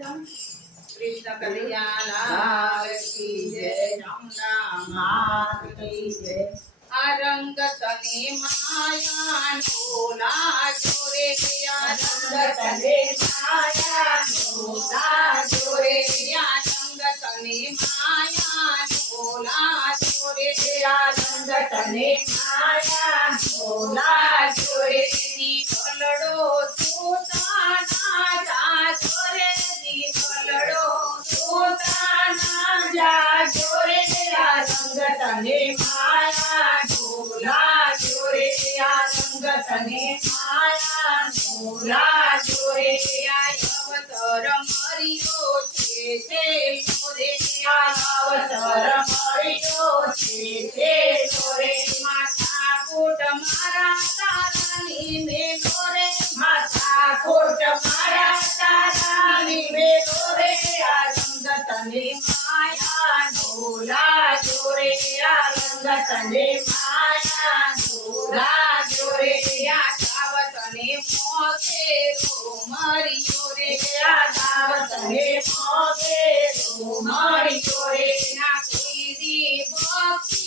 कृष्ण कन्हैया लाल की जय यमुना की जय अरंग तने माया नोला जोरे अरंग तने माया नोला जोरे या संगतने माया झूला चोरिया संगतने माया झूला चोरिया अवतर मरियो छे मोरिया अवतर मरियो छे मोरे माता कोट मारा तारानी में मोरे माता कोट मारा तारानी में मोरे आ संगतने माया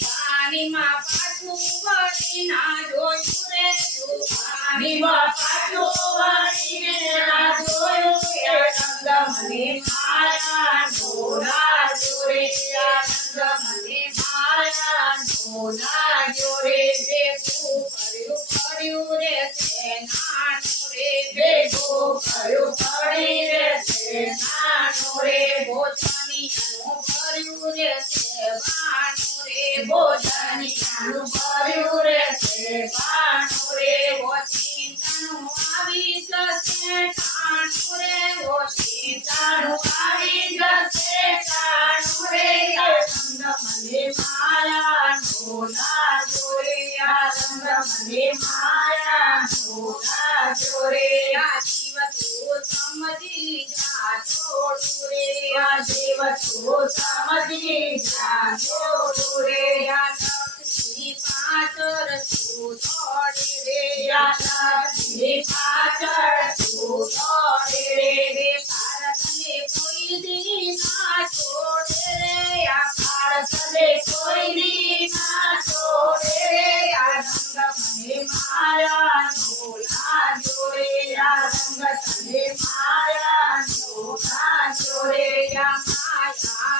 પાણીમાં પાછું વળી ના જોયું રે પાણીમાં પાછું વળીને ના જોયું ઢોલા જોરે ભેગું કર્યું કર્યું રે છે નાનું રે ભેગું કર્યું કર્યું રે છે રે ભોજનિયાનું આવી જશે ટાણું રે ઓચિંતાનું આવી જશે ટાણું छोरे आशिव तो समझी जा छोरे आशिव तो समझी जा छोरे या पाचर तू छोड़े रे या पाचर तू छोड़े रे रे भारत कोई दिन ना छोड़े रे या भारत कोई दिन ना छोड़े रे या रंग माया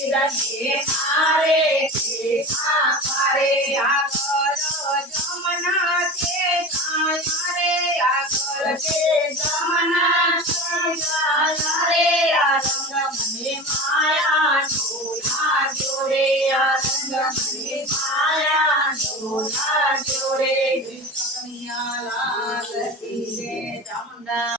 દંગે મારે કે પારે આગળ જમના તે રે આગળ તે જમના રે આ રંગ મને માયા ઢોલા જોડે આ રંગ મને માયા ઢોલા જોડે કૃષ્ણ લાલ કી ચામુંડા